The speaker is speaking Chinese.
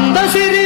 长的雪地。